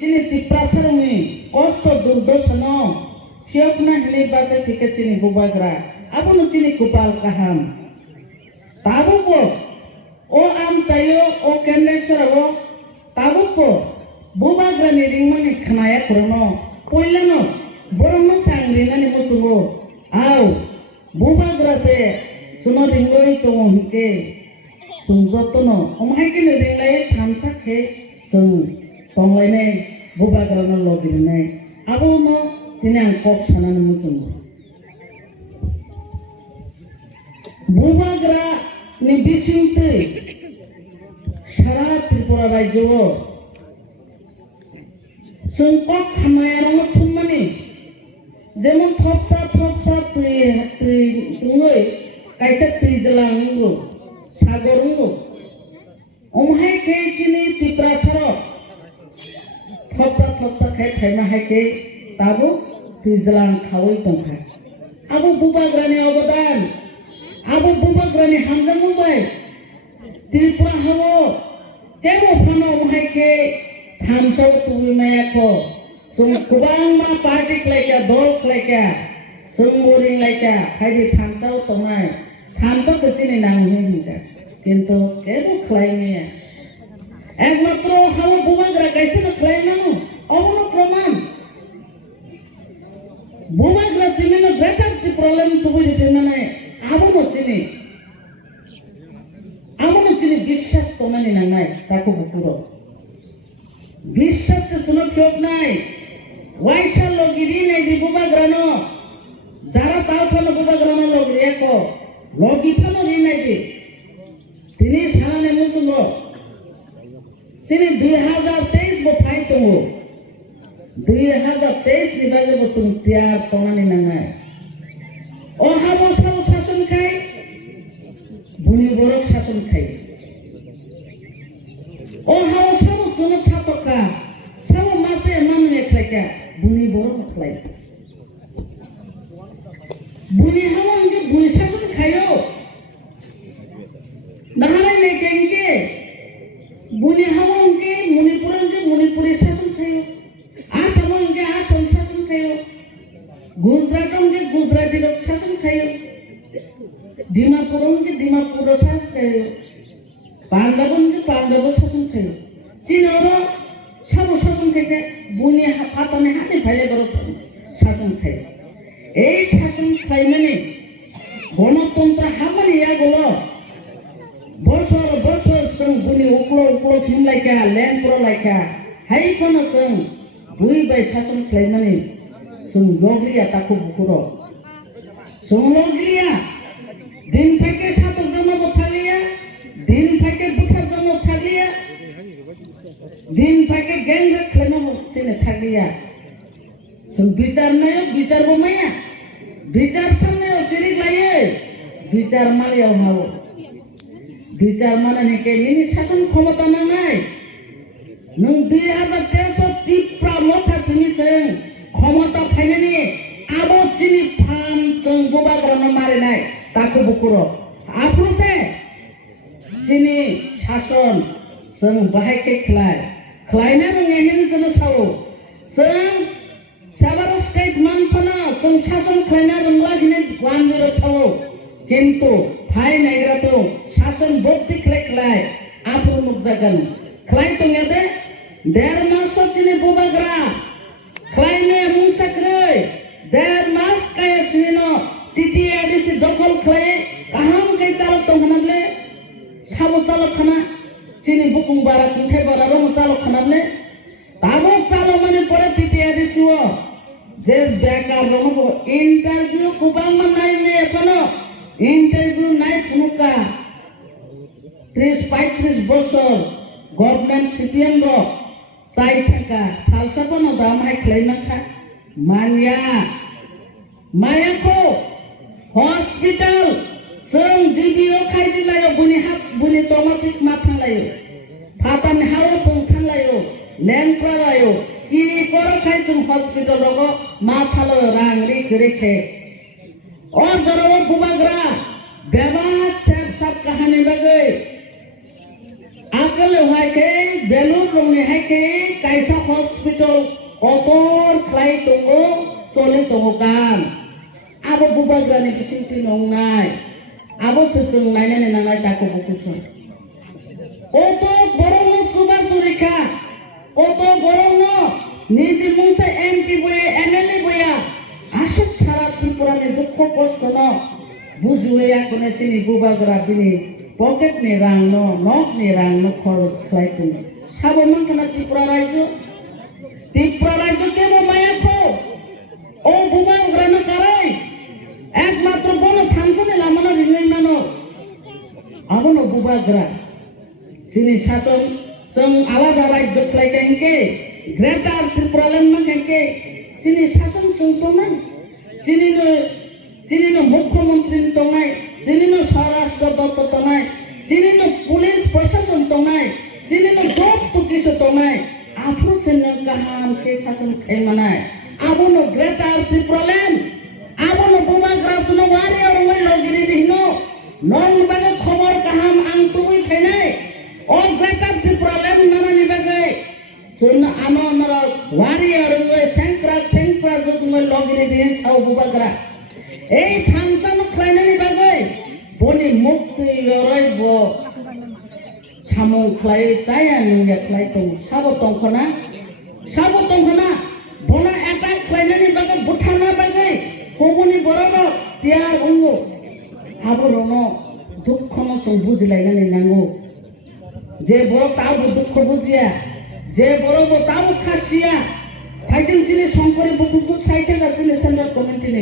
Chini Tiprasa Kosto Durdosano Phiyokna Hinwi Bachai Thike Chini Bubagra Abono Chini Kwpal Kaham Tabupo O am chayo o kendesoro Tabupo Bubagra ni ringmani khnaya krono Poilano Borono sangrina ni musugo Au Bubagra se Suno ringloi tongo hike Sungjotono Omhaike ni ringlai thamsa khe Sung Tonglai Bubagra no logirine Abono Tinang kok sanan musugo Bubagra ni bisinte Sara Tripura Rajyo Sungkok Hanayarong Thumani Jemon Thopsa Tungoi Kaisa Trijalango Sagorongo Omhai Ke Chini Tiprasa Thopsa Khai Thaima Haike Tabu Trijalang Khawai Tongkha Abu Bubagra ni Obodan Abu Bubagra ni Hamzamubai Tripura Hawo Temo Phano Omhai Ke Thamsau Tuwi Mayako Sung Kubang Ma Party Klaika Dol Klaika Sung Boring Laika Haidi Thamsau Tongai Thamsau Sesini Nanghi Mika Kintu Kero Klaimia Ekmatro Hawo Bubagra Kaisino Klaimanu Omono Proman Bubagra Chimino better the problem to be determined Abono Chini Bishas Tomani Nangai Taku Bukuro Bishas Suno Phiyokna Why shall Logirine the Bubagrano Zara Taufano Bubagrano Logriako Logitano Rinagi Tini Shanane Musumo Chini 2023 Bo Phaikha 2023 Nibaga Bo Sungtiar Tomani Nangai O Habo Sabo Sasun Kai Buni Borok Sasun Kai O Habo Sabo Suno Satoka Sabo Mase Mamne Klaika Buni Borok Klai Buni Habo Ange Buni Sasun Kayo Nahalai Nekenge Buni Habo Ange Munipuri Sasun Kayo Asamo Ange Asam Sasun Kayo Gujarat Ange Gujarati Lok Sasun Kayo Dimapur Ange Dimapur Sasun Kayo Punjab Ange Punjab Sasun Kayo Chinoro Sabo Sasun Kayo Buni Patane Hati Bhaile Baro Sasun Kayo Ei Sasun Kayo Mane Gonotantra Hamani Yagolo Bosor Sung Buni Uklo Film Laika Land Pro Laika Haikona Sung Bui Bai Sasun Kayo Mane Sung Logria Taku Bukuro Sung Logria Din Phake Satok Jama Bothalia Din Phake Buthar Jama Thalia Din Phake Ganga Khlena Chine Thalia Sung Bichar Nayo Bichar Bomaya Bichar Samnayo Chiri Laye Bichar Malaya Mao Bichar Mana Nike Nini Sasun Khomata Nangai Nung 2023 Tipra Motha Chini Cheng Khomata Phainani Abo Chini Pham Cheng Bubagra no Mare Nai Taku Bukuro Afrose Chini Sason Sung Bahaike Khlai Khlaina Nungahin Chana Sao Sung Sabara State Manphana Sung Sason Khlaina Nunglahine 10 Sao Kintu Phai Naigrato Sason Bokti Khlai Afro Mukjagan Khlai Tongade Dermaso Chini Bubagra Khlai Me Mungsakroi Dermas Kaya Sinino Titi Adisi Dokol Khlai Kaham Kai Chalok Tonghanable Sabo Chalok Khana Chini Bukung Bara Kunthai Bara Rom Chalok Khanable Tabo Chalok Mane Pore Titi Adisi Wo Jes Bekar Romo Interview Kubang Manai Me Epono Interview Nai Thunuka 35 বছর government CPM ro চাই থাকা সালসাপনো দামাই খ্লাইমাখা মায়াখো hospital जों जिबिओ खाइजिलायो बुनि हात बुनि टमाटिक मा थांलायो फातान हारो जों थांलायो लेंफ्रालायो इ करो खाइ जों हस्पिटाल रगो मा थालो रां रि गरेखे ओ जरो बुबाग्रा बेबाद सेब सब कहानी लगे Akal haike belur rongni haike kaisa hospital otor klai tongo chole tongo kan. Abo bubagrani bisinti nongnai. Abo sesung nainai nangai tako bukuson. Oto borono subasurika. Oto borono niji mungsa MP boya MLA boya. Asok sara Tripurani dukho kosto no bujuya kone chini bubagra bini. Pocket ni rang no, nok ni rang no khoros khlai tung. Sabo man kana Tripura rajo kebo maya ko. O bubagra no karai. একমাত্র কোন থামছনে Lamano remain মানো আবনো বুবাগ্রা যিনি শাসন song আলাদা রাজ্য ফ্লাইকেনকে greater ত্রিপুরালেন মানকে যিনি শাসন চংতমান যিনি মুখ্যমন্ত্রী তংনাই যিনি স্বরাষ্ট্র দপ্তর তংনাই যিনি পুলিশ প্রশাসন তংনাই যিনি জব তুকিস তংনাই আফ্রো সেন কাহাম কে শাসন খাইমানাই আবনো greater ত্রিপুরালেন Abono bubagra suno warrior ngoi logiri dihno non baga khomor kaham ang tubui khainai o greater Tripuraland manani bagai sun ano nara warrior ngoi senkra jok ngoi logiri dihin sau bubagra ei thamsa no khlainani bagai boni mukti yorai bo samung khlai chaya nungya khlai tong sabo tongkhona bona attack khlainani bagai buthana bagai Kobuni borono tiar ungo abo rono dukhono song bujilainani nango je boro tabu dukho bujia je boro bo tabu khasiya thaijing jini songkore buku saite ga jini sender community